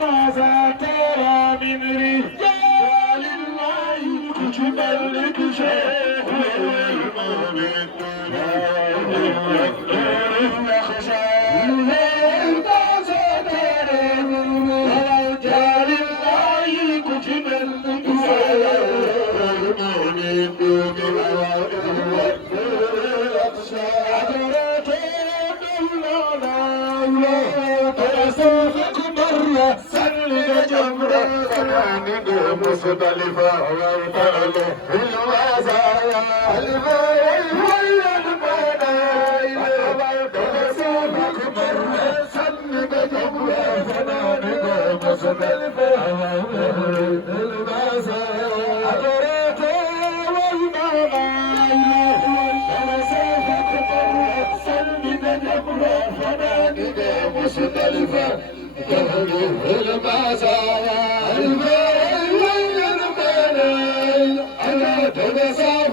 ماذا ترى من رجال الله كتب الرجال والمؤمن نخشى ماذا ترى من رجال الله كتب الرجال والمؤمن مصطلفة وطاله المزايا البيت البنايل تسامك مرة سنك جمرة فنانك مصطلفة المزايا أدريت والمنايل تسامك مرة سنك جمرة فنانك مصطلفة المزايا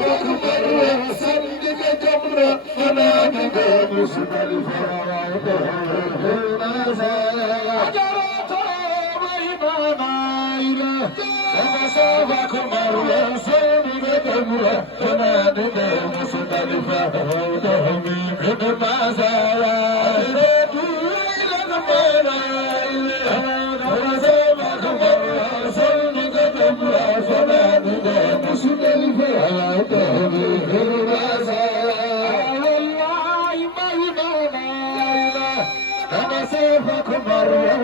تنسافك مرة صدق جمرة فنادق مصطلفة حجرات وإمامايلة تنسافك مرة صدق جمرة فنادق مصطلفة وتهمي من مزايا إلى المنايلة تنسافك مرة صدق جمرة فنادق مصطلفة والله ما يبانا تمسافك مرة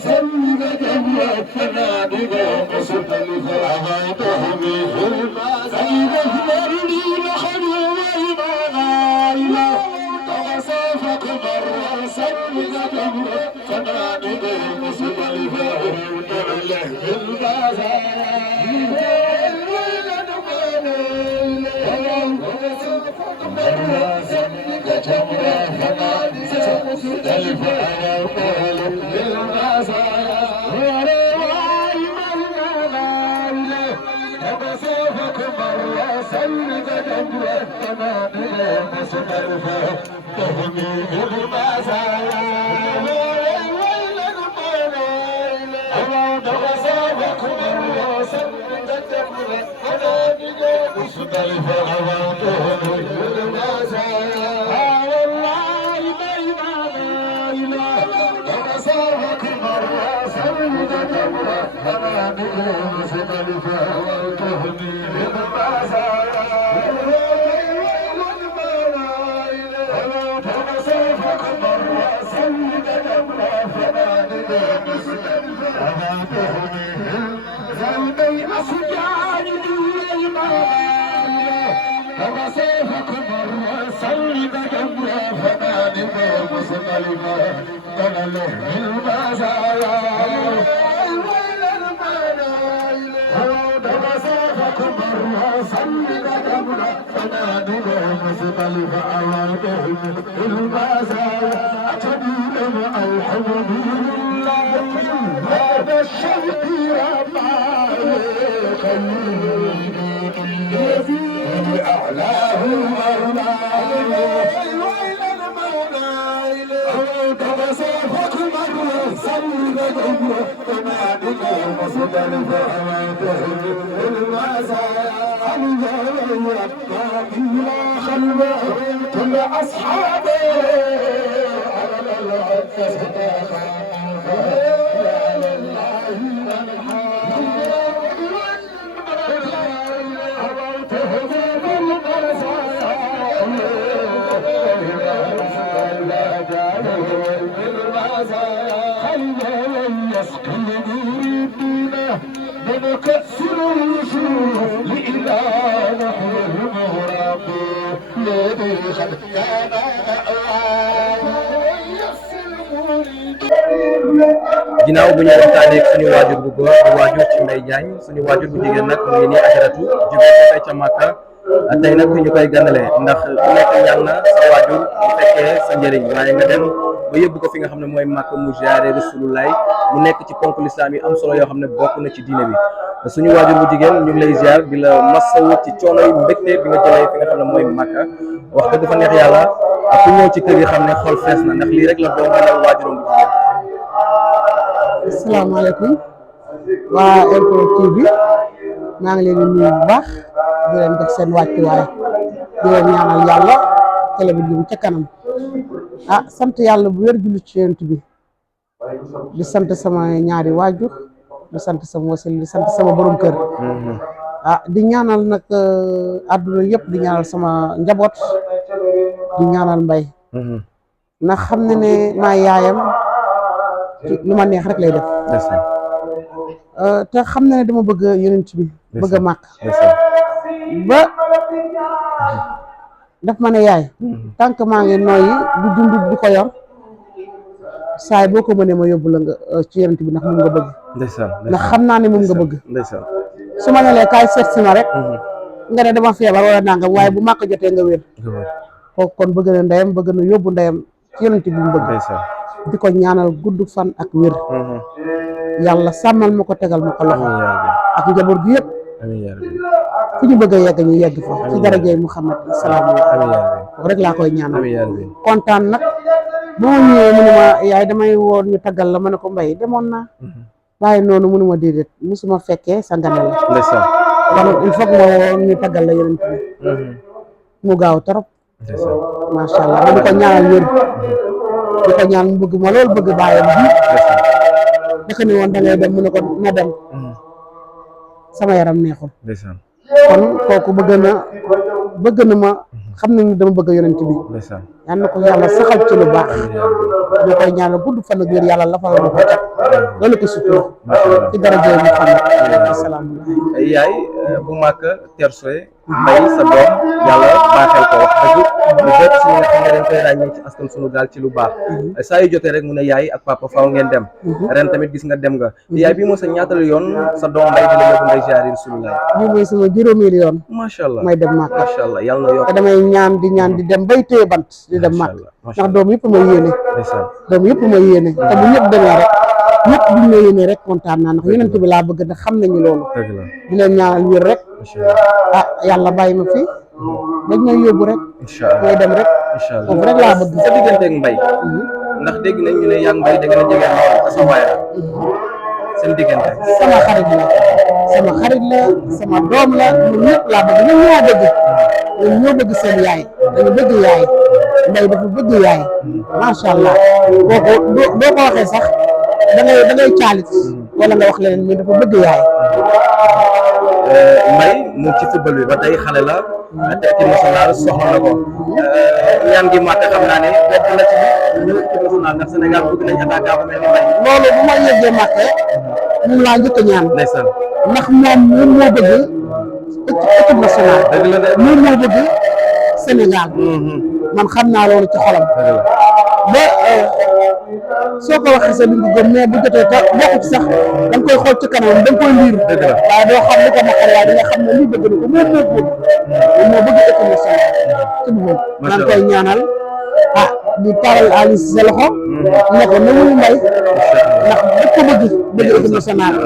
سلم جبرة فنادق مصطلفة المزايا الويل نبانا تمسافك مرة سلم جبرة فنادق مصطلفة المزايا تمسافك مرة سلم جبرة فنادق مصطلفة تهمي المزايا تمسافك مرة سلم جبرة فنادق مصطلفة والله ما يبانا تمسافك مرة سلم جبرة فنادق مصطلفة تهمي المزايا تمسافك مرة سلم جبرة فنادق مصطلفة زلمي أسجان الإيمان تمسافك مرة سلم جبرة فنادق مصطلفة تنله المزايا تمسافك مرة سلم جبرة فنادق مصطلفة المزايا أتبين الحمد لله هذا الشوق رمى يزيد أعلاه تمسافك مرة سلم جبرة فنادق مصطلفة المزايا يبقى إلى خلوه كل أصحابه على العكس نكسر الوصول إلى نحو المغرب الذي قد كان ginnaaw bu ñu waxtaanee ak suñu waajur bu góor di waajur ci Mbaye Diagne suñu waajur bu jigéen nag mu ngi nii Ajaratu jóge fee ca Makka tey nag ñu koy gànnalee ndax ku nekk ñaan na sa waajur bu fekkee sa njëriñ waaye nga dem ba yóbbu ko fi nga xam ne mooy Màkka mu ziyaare Rasulullah mu nekk ci ponk lislaam yi am solo yoo xam ne bokk na ci diine bi suñu waajur bu jigéen ñu ngi lay ziar di la masawu ci coono yu mbégte bi nga jëlee fi nga xam ne mooy Màkka wax dëgg fa neex yàlla ak ku ñëw ci kër yi xam ne xol fees na ndax lii rek la doom mënal waajuram bu jigéen. asalaamaaleykum waa MPROD TV maa ngi leen di nuyu bu baax di leen def seen wàccuwaay di leen ñaanal yàlla télé bi jëm ca kanam sant yàlla bu wér julli ci Yonent bi di sant sama ñaari waajur di sant sama wasil di sant sama borom kër di ñaanal nag àdduna yëpp di ñaanal sama njaboot di ñaanal Mbay ndax xam ne ne maa yaayam lu ma neex rek lay def te xam na ne dama bëgg Yonent bi bëgg a màkk ba daf ma ne yaay tant que maa ngi nooyi du dund di ko yor saay boo ko mënee ma yóbbu la nga ci Yonent bi ndax moom nga bëgg ndax xam naa ne moom nga bëgg su ma ne lee kaay seet si ma rek nga ne dama feebar wala nangam waaye bu màkk jotee nga wér kooku kon bëgg na ndeyam bëgg na yóbbu ndeyam ci Yonent bi mu bëgg di ko ñaanal gudd fan ak wér yàlla sàmmal ma ko tegal ma ko loxo ak njaboot gi yëpp fu ñu bëgg a yegg ñu yegg fa ci darajay Muhammad sallallahu alayhi wa sallam rek laa koy ñaanal kontaan nag ba ma ñëwee mu ne ma yaay damay woon ñu taggal la ma ne ko Mbay demoon naa waaye noonu mënu ma déedéet musuma fekkee sa ngane la kon il faut que ma woon ñu taggal la Yonent bi mu gaaw trop macha allah ma di ko ñaanal wér di ko ñaan mu bëgg ma loolu bëgg bàyyam bi daka ne woon da ngay dem mu ne ko na dem sama yaram neexul kon kooku bëgg na ma xam nañu dama bëgg Yonent bi yal na ko yàlla saxal ci lu baax ñu koy ñaanal gudd fan ak wér yàlla lafal ma ko cat loolu ko sutura ci daraja yi xam ne asalaamaaleykum yaay bu Màkka tersoe Mbay sa doom yàlla baaxel ko wax dëgg lu bokk si nga xam ne dañ koy ràññee ci askan sunu gaal ci lu baax saa yu jotee rek mu ne yaay ak papa faaw ngeen dem ren tamit gis nga dem nga yaay bi moo sa ñaatalu yoon sa doom Mbay di la yóbbu ngay ziyaare Rasulullah bii mooy sama juróomeelu yoon macha allah may dem Màkka macha allah yàlla na yokk te damay ñaan di dem bay téye bant di dem Màkka ndax doom yëpp ma yéene doom yëpp ma yéene te bu ñëpp demee rek ñëpp buñ ma yéene rek kontaan naa ndax Yonent bi laa bëgg ndax xam nañu loolu di leen ñaanal wér rek yàlla bàyyi ma fi dañ may yóbbu rek may dem rek foofu rek laa bëgg sa diggante ak Mbay ndax dégg nañ ñu ne yaa ngi Mbay da ngeen a jege lool sa baay seen diggante sama xarit la sama doom la ñun ñëpp laa bëgg ñun ñoo bëgg ñun ñoo bëgg seen yaay dañu bëgg yaay Mbay dafa bëgg yaay macha allah boo ko waxee sax da ngay caalit wala nga wax leneen mais dafa bëgg yaay Mbay mu ci football bi ba tey xale la te équipe nationale soxla na ko ñaan gi màkk xam naa ne bokk na ci ñëw équipe nationale ndax Sénégal bëgg nañ attaquant bu mel ni Mbay loolu bu ma yeggee màkk moom laa njëkk a ñaan ndeysaan ndax moom moo bëgg équipe nationale moom moo bëgg Sénégal man xam naa loolu ci xolam ba soo ko waxee sa duñ ko gëm mais bu jotee te bokku ci sax da nga koy xool ci kanam da nga koy liir waaye doo xam li ko naqar waaye di nga xam ne lii bëgg na ko moom moo bëgg équipe nationale ci bu maa ngi koy ñaanal di taral Ali si sa loxo ne ko na wuyu Mbay ndax dëkk ko bëgg équipe nationale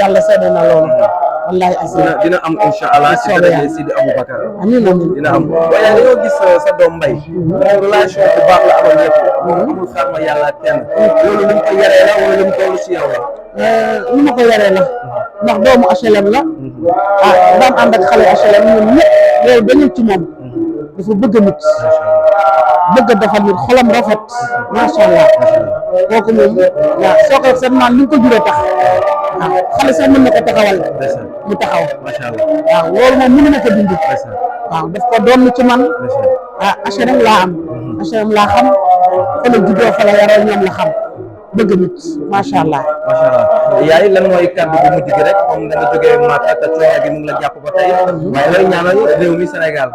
yàlla seede na loolu wallahi dina am incha allah ci daraja Sidi Aboubacar amiin dina am waaye dañoo gis sa doom Mbay relation bu baax la amoon ñëpp amul xaar ma yàlla kenn loolu lu mu ko yaree la wala lu mu toll si yow la lu ma ko yaree la ndax doomu HLM la daan ànd ak xale HLM ñun ñëpp loolu dañu ci moom dafa bëgg nit bëgg defal nit xolam rafet macha allah kooku moom waaw soo ko seet naan li nga ko juree tax waaw xale sax mën na ko taxawal mu taxaw macha allah waaw loolu moom mënu na ko dindi waaw daf ko doon ci man HLM laa am HLM laa xam fa la juddoo fa la yaroo ñoom la xam bëgg nit macha allah yaay lan mooy kàddu bu mujj gi rek comme da nga jógee Màkka te coono gi mu ngi la jàpp ba tey waaye looy ñaanal réew mi Sénégal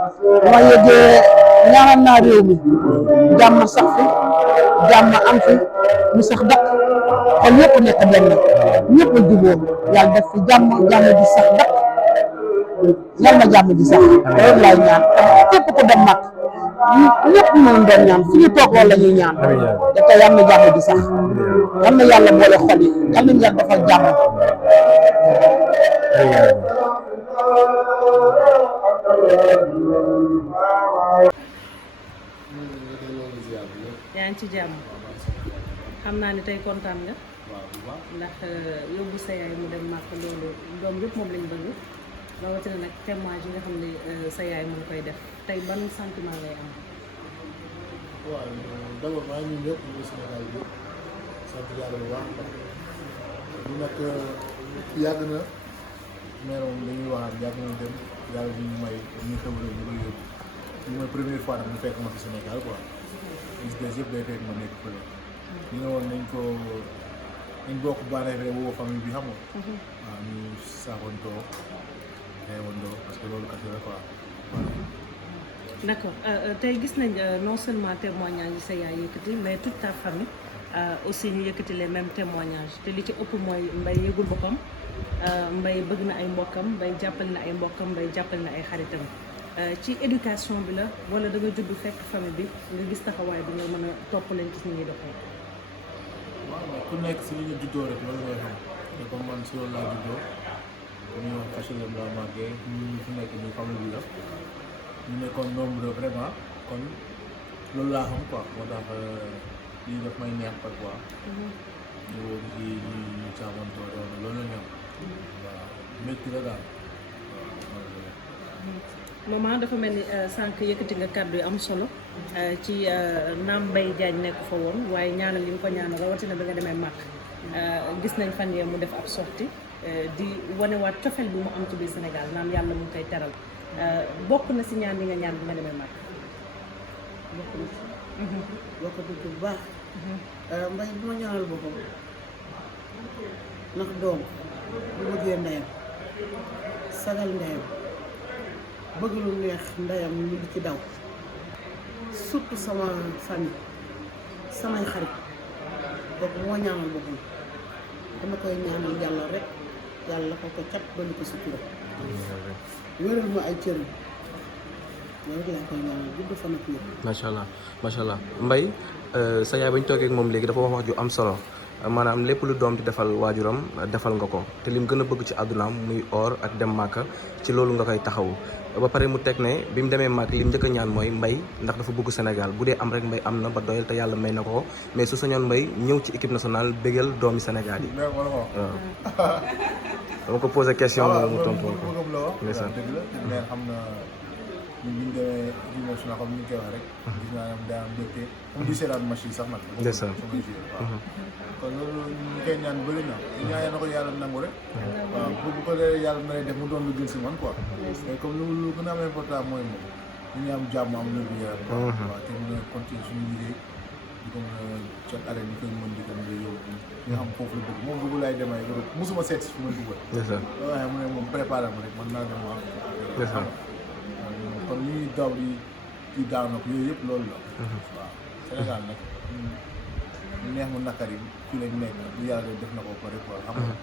ma yëgee ñaanal naa réew mi jàmm sax fi jàmm am fi mu sax dakk kon ñëpp nekk benn ñëpp a jubóo yàlla def fi jàmm ji sax dakk yàlla na jàmm ji sax loolu laay ñaan képp ku dem Màkka ñëpp mën doon ñaan fu ñu toog loolu la ñuy ñaan te yal na jàmm di sax yal na yàlla boole xol yi yal nañu yàlla defal jàmm. yaa ngi ci jàmm xam naa ne tey kontaan nga ndax yóbbu sa yaay mu dem màkk loolu doom yëpp moom lañ bëgg rawatina nag témoignage yi nga xam ne sa yaay mu ngi koy def tey ban sentiment ngay am. waaw d'abord maa ngi ñëpp ñu ngi Sénégal bi sant yàlla bu baax ñu nag yàgg na mais moom dañuy wax yàgg na dem yàlla bu ñu may ñu xewle ñu koy yóbbu ñu mooy première fois nag ñu fekk ma fi Sénégal quoi gis des yëpp day fekk ma nekk fële ñu ne woon nañ bokk bànneex rek woo famille bi xam nga waaw ñu saafantoo reewandoo parce que loolu kese la quoi d'accord tey gis nañ non seulement témoignage yi sa yaay yëkkati mais toute ta famille aussi ñu yëkkati les mêmes témoignages te li ci ëpp mooy Mbaye yëgul boppam Mbaye bëgg na ay mbokkam Mbaye jàppale na ay mbokkam Mbaye jàppale na ay xaritam ci éducation bi la wala da nga judd fekk famille bi nga gis taxawaay bi nga mën a topp leen ci ni ñuy doxee. waaw ku nekk si li nga juddoo rek loolu ngay xam te comme man si loolu laa juddoo comme ñu wax HLM laa màggee ñu fi nekk nii famille bi la ñu nekkoon nombre vraiment kon loolu laa xam quoi moo tax lii daf may neex parfois ñu woo ci ñu caamantoo loolu la ñu am waaw métti la daal maman dafa mel ni sànq yëkkati nga kàddu yu am solo ci naam Mbaye Diagne nekk fa woon waaye ñaanal li nga ko ñaanal rawatina bi nga demee màkk gis nañ fan yee mu def ab sortie di wanewaat cofeel bi mu am ci biir Sénégal naam yàlla mu ngi koy teral bokk na si ñaan yi nga ñaan bi nga demee màkk. bokk na ci bu baax. Mbaye bu ma ñaanal boppam ndax doom bu bëggee ndeyam sagal ndeyam bëgg lu neex ndeyam ñu di ci daw surtout sama famille samay xarit kooku moo ñaanal boppam dama koy ñaanal yàlla rek yàlla ko cat ba li ko sutura wéral ma ay cëram loolu laa koy ñaanal gudd fan ak yëpp. macha allah Mbaye sa yaay ba ñu toogee ak moom léegi dafa wax ju am solo maanaam lépp lu doom di defal waajuram defal nga ko te lim gën a bëgg ci àddunaam muy or ak dem màkka ci loolu nga koy taxawu ba pare mu teg ne bi mu demee màkk lim njëkk a ñaan mooy Mbaye ndax dafa bëgg Sénégal bu dee am rek Mbaye am na ba doyal te yàlla may na ko mais su sañoon Mbaye ñëw ci équipe nationale bégal doomi Sénégal yi. waaw dama ko posé question mu tontu ko. ndeysaan dëgg la mais xam na ñu ngi demee équipe nationale comme ni ñu koy wax rek. gis naa ne daa am mbégte comme di seetaan match yi sax nag. ndeysaan kon loolu ñu koy ñaan bëri na ñaan na ko yàlla nangu rek. waaw bu ko dee yàlla na def mu doon lu gën si man quoi. mais comme lu gën a am important mooy moom ñu ngi am jàmm am wér gu yaram. waaw te mu ngi continuer suñu liggéey di ko mën a jot arrêt bi koy mën di ko mën a yóbbu nga xam foofu la bëgg moom bëgg laay demee Europe mosuma seet si fu may dugal. waaye mu ne moom préparé ma rek man naa dem am. kon li ñuy daw di daaw nag yooyu yëpp loolu la. waaw Sénégal nag ñu neex mu nakar yi fii lañ nekk bu yàlla def na ko pare quoi xam nga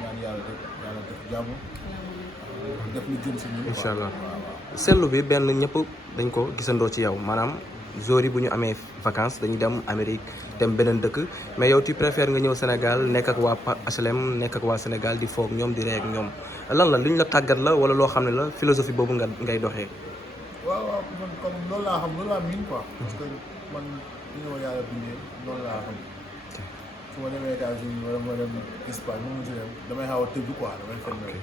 ñaan yàlla def jàmm def lu jëm si ñun. incha allah seetlu bi benn ñëpp dañ ko gisandoo ci yow maanaam joueurs yi bu ñu amee vacances dañuy dem Amérique dem beneen dëkk mais yow tu préfères nga ñëw Sénégal nekk ak waa HLM nekk ak waa Sénégal di foog ñoom di ree ak ñoom lan la luñ la tàggat la wala loo xam ne la philosophie boobu ngay doxee. waaw man comme loolu laa xam loolu laa miin quoi. parce que man li nga yàlla bindee loolu laa xam su ma demee États-Unis wala ma dem Espagne mu ngi dem damay xaw a tëgg quoi damay fenn rek.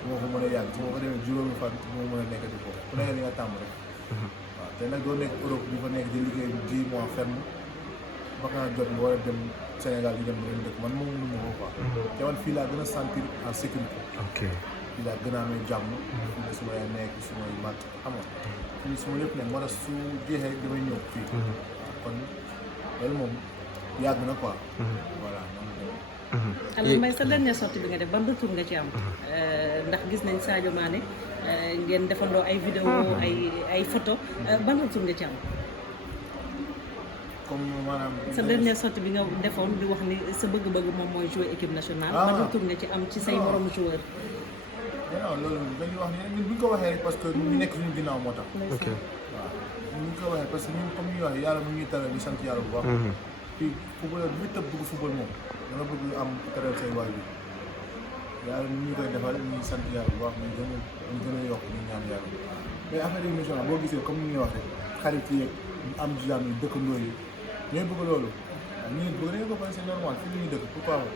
su ma ko mën a yàgg su ma ko demee juróomi fan su ma mën a nekk di foofu ku nekk li nga tàmm rek. waaw te nag doo nekk Europe di fa nekk di liggéey 10 mois ferme vacance jot nga war a dem Sénégal di dem beneen dëkk man moom mënu ma ko quoi. te man fii laa gën a sentir en sécurité. fii laa gën a amee jàmm. fii la su ma nekk su may màtt xam nga. fii su ma lépp nekk moo tax su jeexee rek damay ñëw fii. kon loolu moom yàgg na quoi. voilà. alors Mbaye sa dernière sortie bi nga def ban retour nga ci am. ndax gis nañ Sadio Mané ngeen defandoo ay vidéo ay photo ban retour nga ci am. comme maanaam. sa dernière sortie bi nga defoon di wax ni sa bëgg-bëgg moom mooy jouer équipe nationale. ban retour nga ci am ci say moromu joueur. mais non loolu dañuy wax ne ñun bu ñu ko waxee rek parce que ñu nekk suñu ginnaaw moo tax. ok waaw ñun bu ñu ko waxee parce que ñun comme ñu waxee yàlla mu ngi tere di sant yàlla bu baax. fii footballeur bi tëb dugg football moom da nga bëgg am teral say waajur yàlla ñu koy defal ñu sant yàlla bu baax ñu gën a yokk ñu ñaan yàlla mais affaire yi émission boo gisee comme ni ñuy wax rek xarit yi am jàmm yi dëkkandoo yi ñooy bëgg loolu ñu nit bëgg nañu ko parce que c'est normal fi ñu dëkk pourquoi pas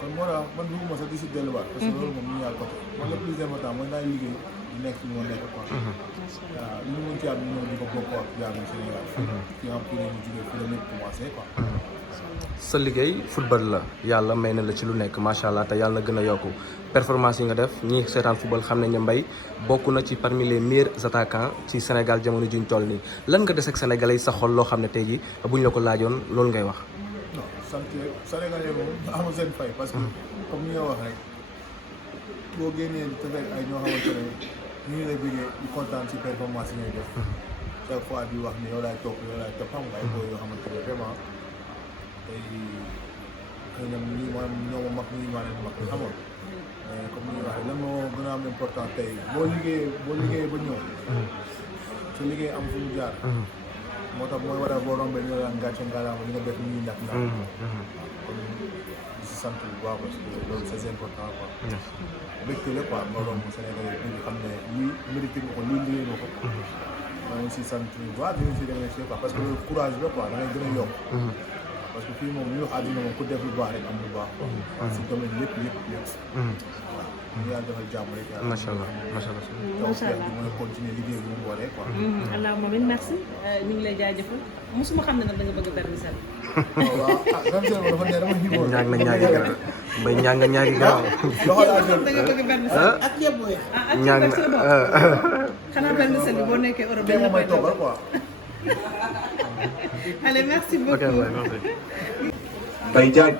kon moo tax man bëgguma sax di si delluwaat parce que loolu moom ñu ñaar côté man le plus important mooy naa liggéey di nekk fi mu nekk quoi waaw li ñu mën ci am ñu ñëw di ko bokk ak jàmm Sénégal fi nga xam fi lañu jógee fi la nekk commencé quoi sa liggéey football la yàlla may na la ci lu nekk macha allah te yàlla na gën a yokku performance yi nga def ñi seetaan football xam nañ ne Mbaye bokk na ci parmi les meilleurs attaquants ci Sénégal jamono ji ñu toll nii lan nga des ak sénégalais yi sa xol loo xam ne tey jii buñ la ko laajoon loolu ngay wax. non sant sénégalais moom amul seen fay parce que comme ni nga wax rek boo génnee te fekk ay ñoo xamante ne ñu ngi lay bëggee di kontaan ci performance yi ngay def chaque fois di wax ni yow laay topp xam nga ay booy yoo xamante ne vraiment tey xëy na ñii maanaam ñoo ma mag ñii maa leen mag xam nga mais comme ni nga waxee lan moo gën a am important tey boo liggéeyee ba ñëw sa liggéey am fu mu jaar moo tax mooy waral boo rombee ñu la gàcce ngalaama li nga def nii ndax ndax kon di si sant bu baax parce que loolu c'est important quoi mbégte la quoi nga romb Sénégalais yi xam ne lii mérité nga ko lii liggéey nga ko maa ngi si sant bu baax dinañ si remercier quoi parce que loolu courage la quoi da ngay gën a yokk parce que fii moom ñu wax àddina moom ku def lu baax rek am lu baax si domaine yëpp waaw ñu yàlla defal jàmm rek yàlla macha allah macha allah taw bi mën a continuer liggéey bi mu waree quoi allahumma amiin merci ñu ngi lay jaajëfal mosuma xam ne nag da nga bëgg vermicelle waaw vermicelle dafa ne dama xiiboon ñaag na ñaagi garaaw Mbaye ñaag nga ñaagi garaaw da nga bëgg vermicelle ak yëpp booy ñaag na xanaa vermicelle bi boo nekkee Europe dañ la koy toggal quoi allez merci beaucoup Mbaye Diagne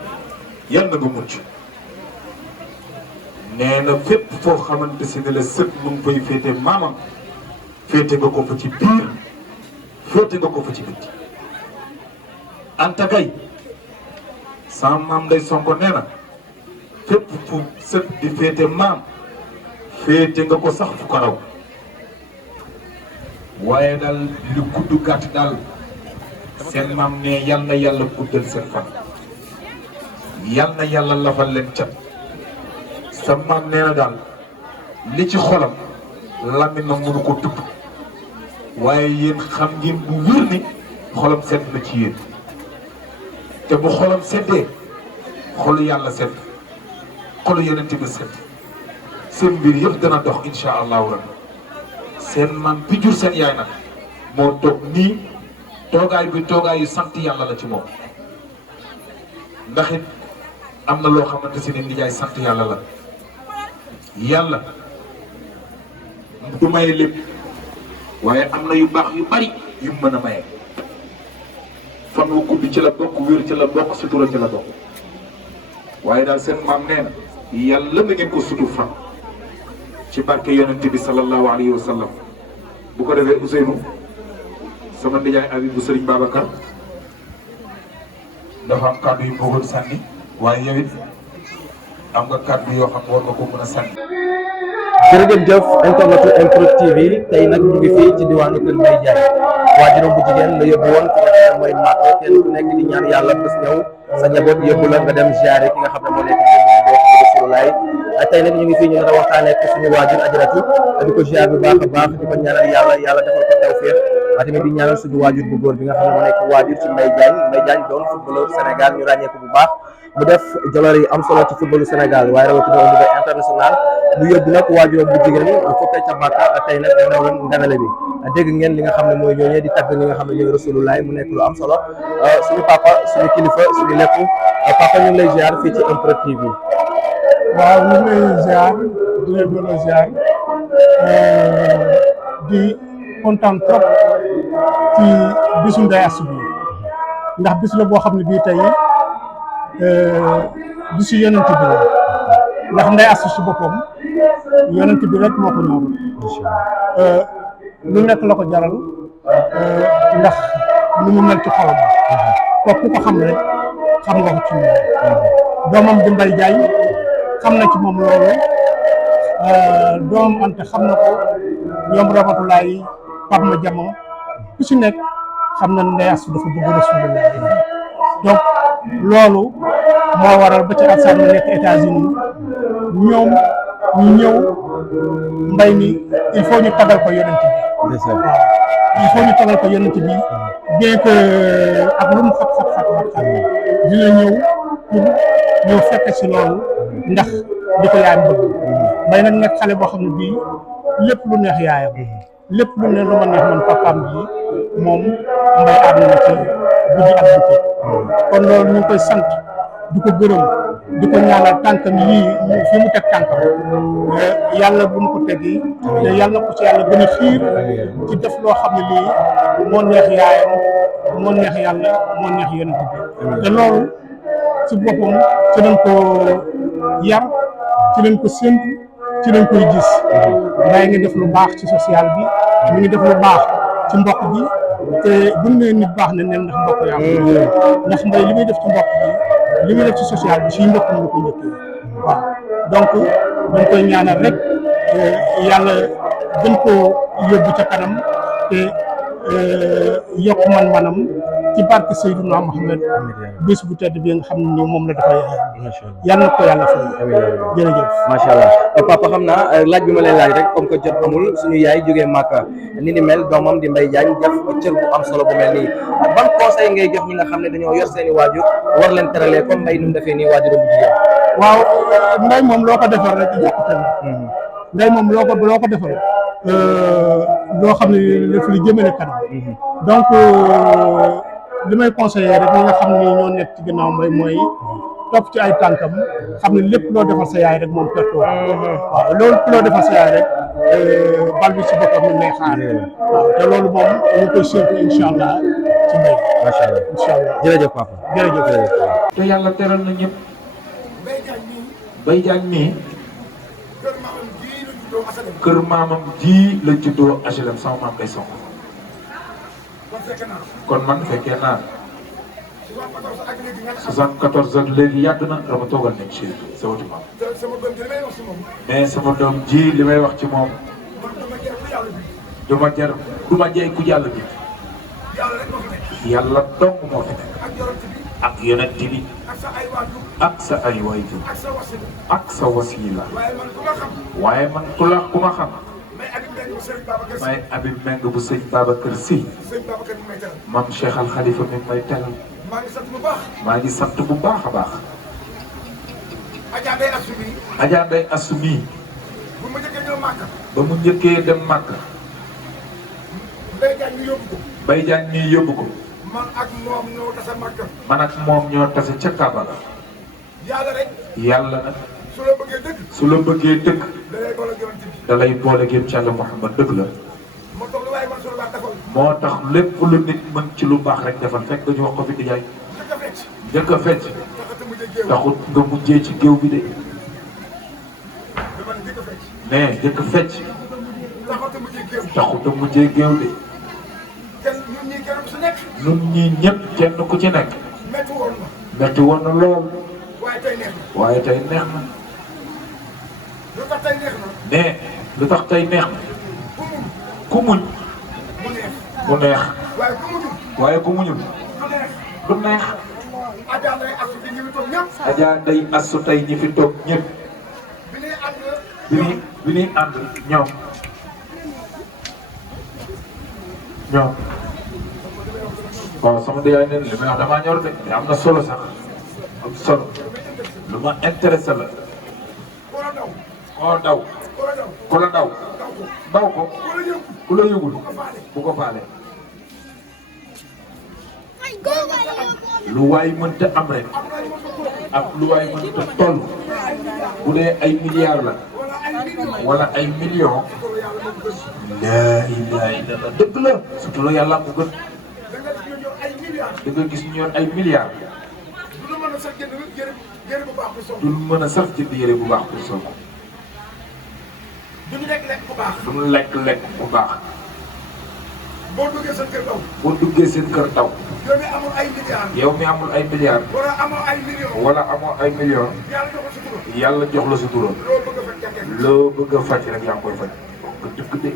yal na nga mucc nee na fépp foo xamante si ne la sët mu ngi fay féete maamam féete nga ko fa ci biir féete nga ko fa ci bitti Anta Gaye sama maam day Sonko nee na fépp fu sët di féete maam féete nga ko sax fu ko raw waaye daal lu gudd gàtt daal seen maam ne yal na yàlla guddal seen fan yal na yàlla lafal leen cat sa maam nee na daal li ci xolam làmmiñ na mënu ko tudd waaye yéen xam ngeen bu wér ni xolam sedd na ci yéen te bu xolam seddee xolu yàlla sedd xolu yonent bi sedd seen mbir yëpp dana dox insha allahu rabbi seen maam bi jur seen yaay nag moo toog nii toogaay bi toogaayu sant yàlla la ci moom ndax it am na loo xamante si ne nijaay sant yàlla la yàlla du maye lépp waaye am na yu baax yu bari yu mën a maye fan wu gudd ci la bokk wér ci la bokk sutura ci la bokk waaye daal seen maam nee na yàlla na ngeen ko sutur fan ci barke yonente bi sallallahu alayhi wa sallam bu ko defee Ousseynou sama nijaay Habib bu Serigne Babacar dafa am kàddu yu bëggoon sànni waaye yow it am nga kàddu yoo xam war nga ko mën a sànni. jërëjëf internetu MPROD TV tey nag ñu ngi fii ci diwaanu Kër Mbaye Diagne waajuram bu jigéen la yóbbu woon ki nga xam ne mooy Màkka kenn ku nekk di ñaan yàlla bés ñëw sa njaboot yóbbu la nga dem ziare ki nga xam ne moo nekk di Rasulullaay tey nag ñu ngi fii ñu nar a waxtaanee ak suñu waajur ajaratu di ko ziar bu baax a baax di ko ñaanal yàlla defal ko tawfeex waaye tamit di ñaanal suñu waajur bu góor bi nga xam ne moo nekk waajur ci Mbaye Diagne doon footballeur Sénégal ñu ràññee ko bu baax mu def jaloor yi am solo ci footballu Sénégal waaye rawatina au niveau international mu yóbbu nag waajuram bu jigéen foofee ca Màkka tey nag ñoo doon nganale bi dégg ngeen li nga xam ne mooy ñooñee di tagg ñi nga xam ne ñooy Rasulullaay mu nekk lu am solo suñu papa suñu kilifa suñu lépp papa ñu ngi lay ziar fii ci MPROD TV. waaw ñu ngi lay ziar di la doon ziar di kontaan trop ci bisu Ndeye Astou bi ndax bis la boo xam ne bii tey bisu yonent bi la ndax Ndeye Astou si boppam yonent bi rek moo ko ñor lu nekk la ko jaral ndax lu mu mel ci xolam kooku ku ko xam rek xam nga ko ci moom doomam di Mbaye Diagne xam na ci moom loolu doom Anta xam na ko ñoom Ramatulaay Pape ma jamo ku si nekk xam na Ndeye Astou dafa bëgg Rasulullah donc loolu moo waral ba ci Alsaan ma nekk États-Unis ñoom ñu ñëw mbay mi il faut ñu tagal ko yonent bi il faut ñu tagal ko yonent bi bien que ak lu mu xat dina ñëw pour ñëw fekk si loolu ndax di ko yaayam bëgg mbay nag nekk xale boo xam ne bii lépp lu neex yaayam lépp lu ne lu ma neex man papaam bii moom mbay ànd na ci guddi ak bëccëg kon loolu ñu ngi koy sant di ko gërëm di ko ñaanal tànkam yii fi mu teg tànkam yàlla bu mu ko teggi te yàlla ko ci yàlla gën a xiir ci def loo xam ne lii moo neex yaayam moo neex yàlla moo neex yonent bi te loolu ci boppam ci lañ ko yar ci lañ ko séntu ci lañ koy gis Mbaye ngi def lu baax ci social bi mi ngi def lu baax ci mbokk bi te buñ nee nit baax na nen ndax mbokk yaa ndax Mbaye li muy def ci mbokk bi li muy def ci social bi suy mbokk mi la ko njëkkee waaw donc dañ koy ñaanal rek yàlla gën koo yóbbu ca kanam te yokk man-manam ci barke Seydina Mohamed bés bu tedd bi nga xam ne ni moom la dafa yàlla na ko yàlla fay jërëjëf macha allah papa xam naa laaj bi ma leen laaj rek comme que jot amul suñu yaay jógee Màkka ni ni mel doomam di Mbaye Diagne def cër bu am solo bu mel nii ban conseil ngay jox ñi nga xam ne dañoo yor seeni waajur war leen teralee comme Mbaye ni mu defee nii waajuram bu jigéen waaw Mbaye moom loo ko defal rek yokkute la Mbaye moom loo ko defal loo xam ne daf li jëmale kanam donc li may conseiller rek ñi nga xam ne ñoo nekk ci ginnaaw Mbaye mooy topp ci ay tànkam xam ne lépp loo defal sa yaay rek moom perto waaw loolu loo defal sa yaay rek bal bi ci boppam mu lay xaar waaw te loolu moom ñu koy séntu incha allah ci Mbaye macha allah incha allah jërëjëf papa jërëjëf te yàlla teral na ñëpp Mbaye Diagne mii kër maamam ji la juddoo HLM sama maam day sonk kon man fekkee naa 74 ak léegi yàgg na dama toogal nekk ci sa wetu maam mais sama doom ji li may wax ci moom du ma jey ku yàlla bi yàlla dong moo fi nekk ak yonent bi ak sa ay waajur ak sa wasila waaye man ku ma xam may Habib Meng bu sëñ Babacar Sy mam Cheikh Al Khalifa mi may teral maa ngi sant bu baax a baax Adja Ndeye Assou mii ba mu njëkkee dem Màkka Mbaye Diagne mii yóbbu ko man ak moom ñoo tase ca Kaaba la yàlla nag su la bëggee dëgg da lay boole gépp ci Yàlla Muhammad dëgg la moo tax lépp lu nit mën ci lu baax rek defal fekk dañu wax ko fi di jaay njëkk a fecc taxut nga mujjee ci géew bi de mais njëkk a fecc taxut a mujjee géew de ñun ñii ñëpp kenn ku ci nekk metti woon na lool waaye tey neex na mais lu tax tey neex na ku muñ mu neex waaye ku muñul du neex Adja Ndeye Assou tey ñi fi toog ñëpp bi ñuy ànd ñoom waaw sama yaay neen li may wax damaa ñor de am na solo sax am solo lu ma intéressé la koo daw ku la daw daw ko ku la yëgul bu ko faale lu waay mënta am rek ak lu waay mënta toll bu dee ay milliards la wala ay millions laa ilaaha illallaah dëgg la surtout la yàlla ko gën da nga gis ñu yor ay milliards duñ mën a sax jënd yére bu baax pour sol ko duñ lekk bu baax boo duggee seen kër daw yow mi amul ay milliards wala amoo ay millions yàlla jox la sutura loo bëgg a faj rek yaa ngi koy faj wax nga dëgg de.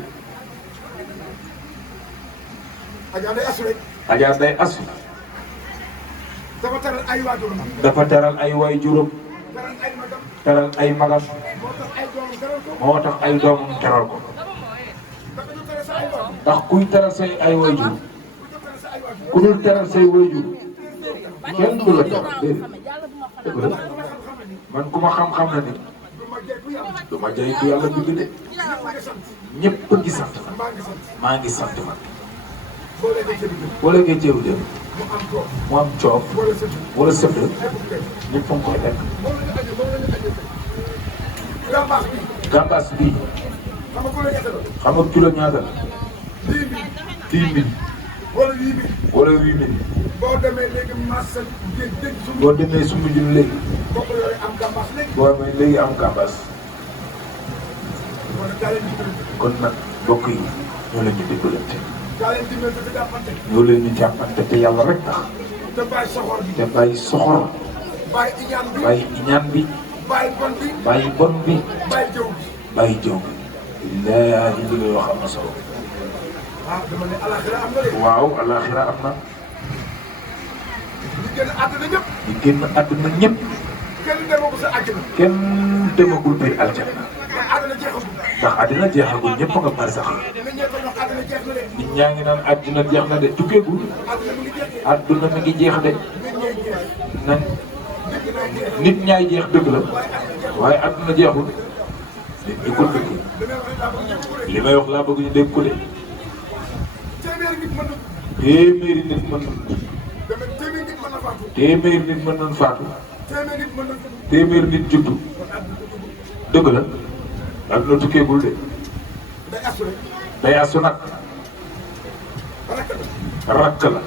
Adja Ndeye Assou rek. Adja Ndeye Assou. dafa teral ay waajuram. dafa teral ay waajuram. teral ay magam. moo tax ay doomam teral ko. ndax kuy teral say ay waajur ku dul teral say waajur kenn du la teral dëgg la man ku ma xam-xam na ni du ma jay du yàlla bind de ñëpp a ngi sant maa ngi sant man boo léegee ceebu jën mu am coob wala sëb ñëpp a ngi koy lekk. Gambas bii xam nga kilo ñaata la 10 000 wala 8 000 boo demee léegi marché géej boo demee sumb jun léegi boo amee léegi am gambas kon nag mbokk yi ñoo leen ñu dimbalante ñoo leen ñu jàppante te yàlla rek tax te bàyyi soxor bàyyi iñaan bi bàyyi bon bi bàyyi jëw bi laahi li ngay wax am na solo waaw alaxira am na ñi génn àdduna ñëpp kenn demagul biir aljanna ndax àddina jeexagul ñëpp nga bari sax nit ñaa ngi naan àddina jeex na de tukkeegul àdduna mi ngi jeex de nañ nit ñaay jeex dëgg la waaye àdduna jeexul nit ñi ko dëgg li may wax laa bëgg ñu dégg ko de téeméeri nit mën nañ faatu téeméeri nit juddu dëgg la àdduna tukkeegul de day asu nag rakk la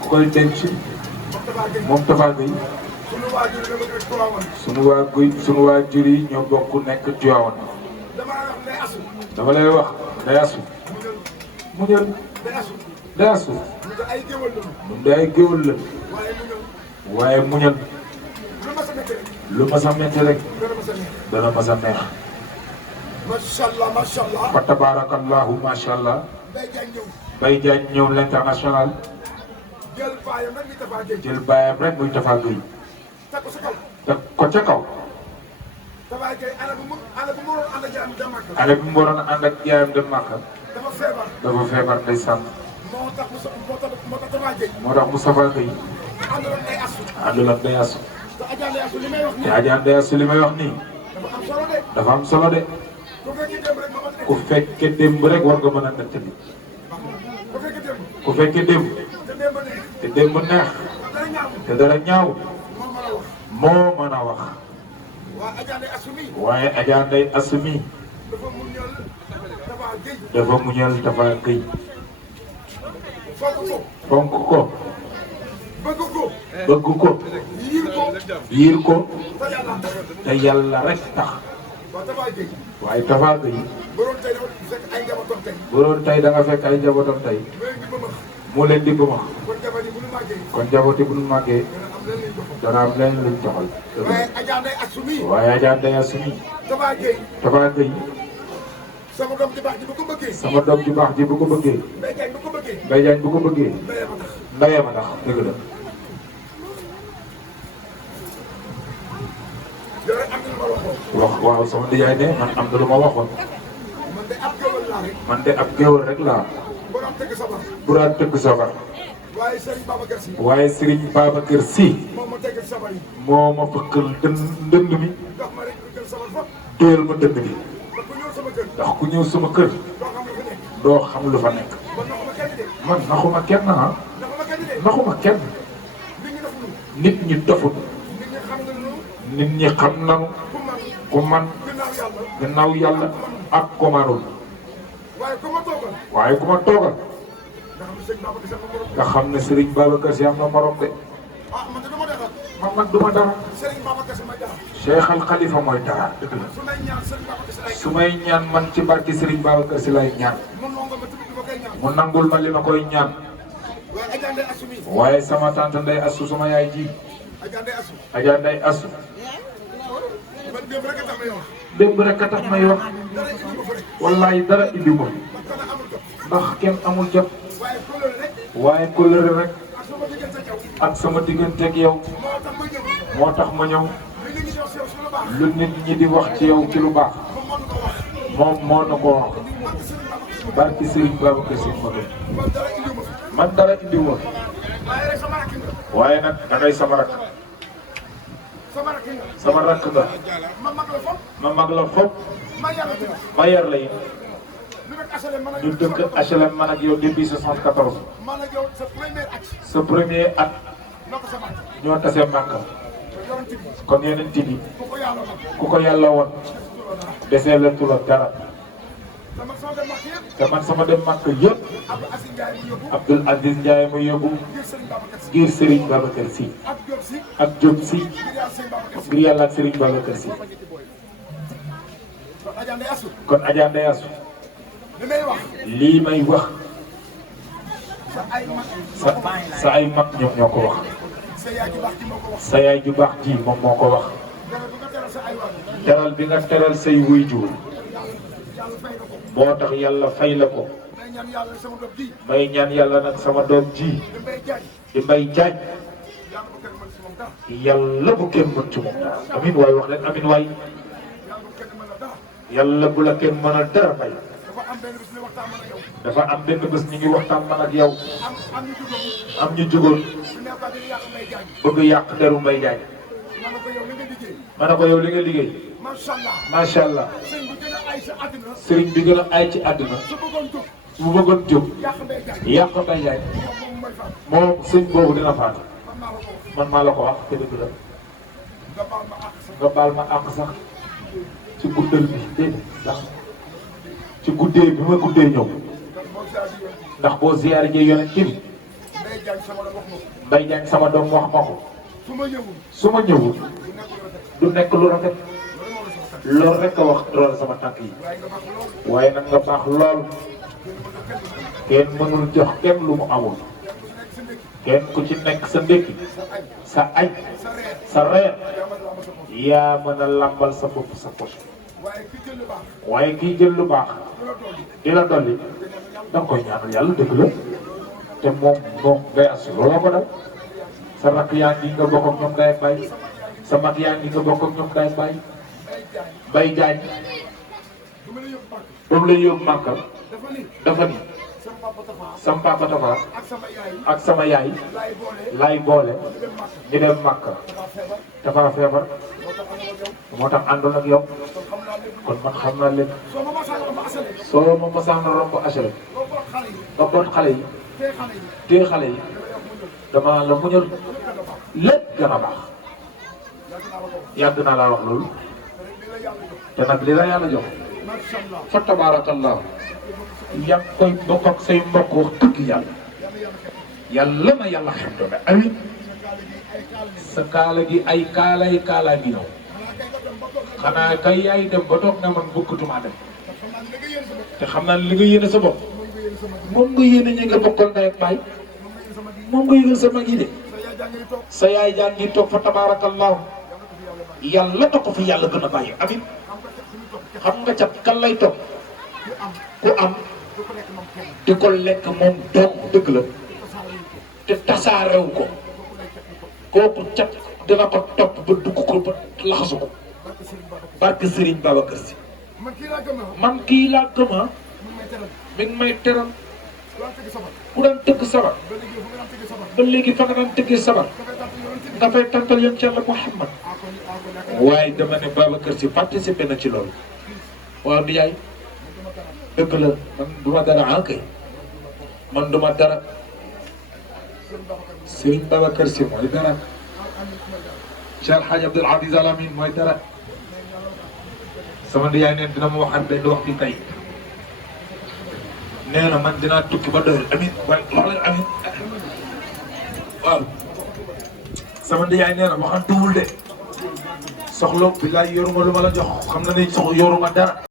ku koy denc moom Tafa Gueye sunu waajur yi ñoo bokk nekk Tiwaawan dama lay wax day asu muñal day asu mun day ay géwël la waaye muñal lu ma sa metti rek dana ma sa neex fa tabarakallahu masha Allah Baye Diagne ñëw l'international jël baayam rek muy Tafa Gueye teg ko ca kaw ale bi mu waroon a ànd ak yaayam dem Màkka dafa feebar ndeysaan moo tax Moustapha Gueye àndul ak Ndeye Assou te Adja Ndeye Assou li may wax nii dafa am solo de ku fekke démb rek war nga mën a nettali ku fekke démb te démb neex te dara ñaaw moo mën a wax waaye Adja Ndeye Assou mi dafa muñal Tafa Gueye fonk ko bëgg ko yiir ko te yàlla rek tax waaye Tafa Gueye bu doon tey da nga fekk ay njabootam tey mu leen di bëma kon njabooti bu nu màggee dana am leen luñ doxal waaye Adja Ndeye Assou mi Tafa Gueye sama doom ju baax ji bu ko bëggee Mbaye Diagne bu ko bëggee ndayee ma tax dëgg la wax waaw sama nijaay ne man am na lu ma waxoon man de ab géwël rek laa bu daan tëgg sabar waaye Serigne Babacar Sy moo ma fëkkal ndënd mi téyel ma ndënd mi ndax ku ñëw sama kër doo xam lu fa nekk man naxuma kenn naxuma kenn nit ñi dofut nit ñi xam nañu ku man gannaaw yàlla ak ko manul waaye ku ma toogal nga xam ne Serigne Babacar Sy am na morom de man nag duma dara Cheikh Al Khalifa mooy dara dëgg la su may ñaan man ci barki Serigne Babacar Sy lay ñaan mu nangul ma li ma koy ñaan waaye sama tante Ndeye Assou sama yaay ji Adja Ndeye Assou démb rek a tax may wax wallaay dara indi ma ndax kenn amul jot waaye kóllëre rek ak sama digganteeg yow moo tax ma ñëw lu nit ñi di wax ci yow ci lu baax moom moo na ko wax barki Serigne Babacar Sy man dara indi ma waaye nag dangay sama rakk nga ma mag la fop ma yar la yi ñu dëkk HLM man ak yow depuis 74 sa premier at ñoo tase Màkka kon yeneen bi ku ko yàlla woon desee la tula dara te man sama dem Màkka yëpp Abdoul Aziz Ndiaye mu yóbbu ngir Serigne Babacar Sy ak Diop Sy ngir yàlla ak Serigne Babacar Sy kon Adja Ndeye Assou lii may wax sa ay mag ñoom ñoo ko wax sa yaay ju baax ji moom moo ko wax teral bi nga teral say waajur moo tax yàlla fay la ko may ñaan yàlla nag sama doom ji di Mbaye Diagne yàlla bu kenn mën ci moom dara amin waay wax leen amin waay yàlla bu la kenn mën a dara bay dafa am benn bés ñu ngi waxtaan man ak yow am ñu jógoon bëgg yàq deru Mbaye Diagne ma ne ko yow li nga liggéey macha allah sëriñ bi gën a ay ci àdduna bu bëggoon jóg yàq Mbaye Diagne moom sëñ boobu dina faatu man maa la ko wax te dëgg la nga baal ma àq sax ci guddal bi déedéet sax ci guddee bi ma guddee ñëw ndax boo ziyaare jee yonent bi Mbaye Diagne sama doom wax ma ko su ma ñëwul du nekk lu rafet loolu rek a wax lool sama tànk yi waaye nag nga baax lool kenn mënul jox kenn lu mu amul kenn ku ci nekk sa ndékki sa añ sa reer yaa mën a làmbal sa bopp sa poche waaye kii jël lu baax di la dolli danga koy ñaanal yàlla dëgg la te moom Ndeye Assou looloo ko dal sa rakk yaa ngi nga bokk ak ñoom day bàyyi sa mag yaa ngi nga bokk ak ñoom day bàyyi Mbaye Diagne ba mu lay yóbbu Màkka dafa ni sam papa Tafa ak sama yaay laay boole ñu dem Màkka dafa feebar moo tax àndoon ak yow kon man xam naa lépp soo ma mosaan romb HLM nga boot xale yi téye xale yi dama la muñal lépp gën a baax yàgg naa laa wax loolu te nag li la yàlla jox fa tabaarakallah yaa ngi koy bokk ak say mbokk wax dëgg yàlla ma yàlla xam doome amin sa kaala gi ay kaala gi ñëw xanaa kay yaay dem ba toog na man bëggatuma dem te xam naa li nga yéene sa bopp moom nga yéene ñi nga bokkal ndey ak baay moom nga yéene sa mag yi de sa yaay jaa ngi toog fa tabaarakallahu yàlla na ko fi yàlla gën a bàyyi amin xam nga cat kan lay toog ku am di ko lekk moom doom dëgg la te tasaarew ko kooku cat dina ko topp ba dugg ko ba laxasu ko barke Serigne Babacar Sy man kii laa gëma mi ngi may teral ku daan tëgg sabar ba léegi fa nga daan tëggee sabar nga fay tantal yoon ci Yàlla Muhammad waaye dama ne Babacar Sy participé na ci loolu waaw di yaay dëgg la man duma dara kay man duma dara Serigne Babacar Sy mooy dara Cheikh El Hadj Abdoul Aziz Al Amine mooy dara sama ndiyaay neen dina ma waxaat benn wax bi tey nee na man dinaa tukki ba doyul amin waaye wax leen amin waaw sama ndiyaay nee na waxantuwul de soxla bi laay yoruma lu ma la jox xam na ne yoruma dara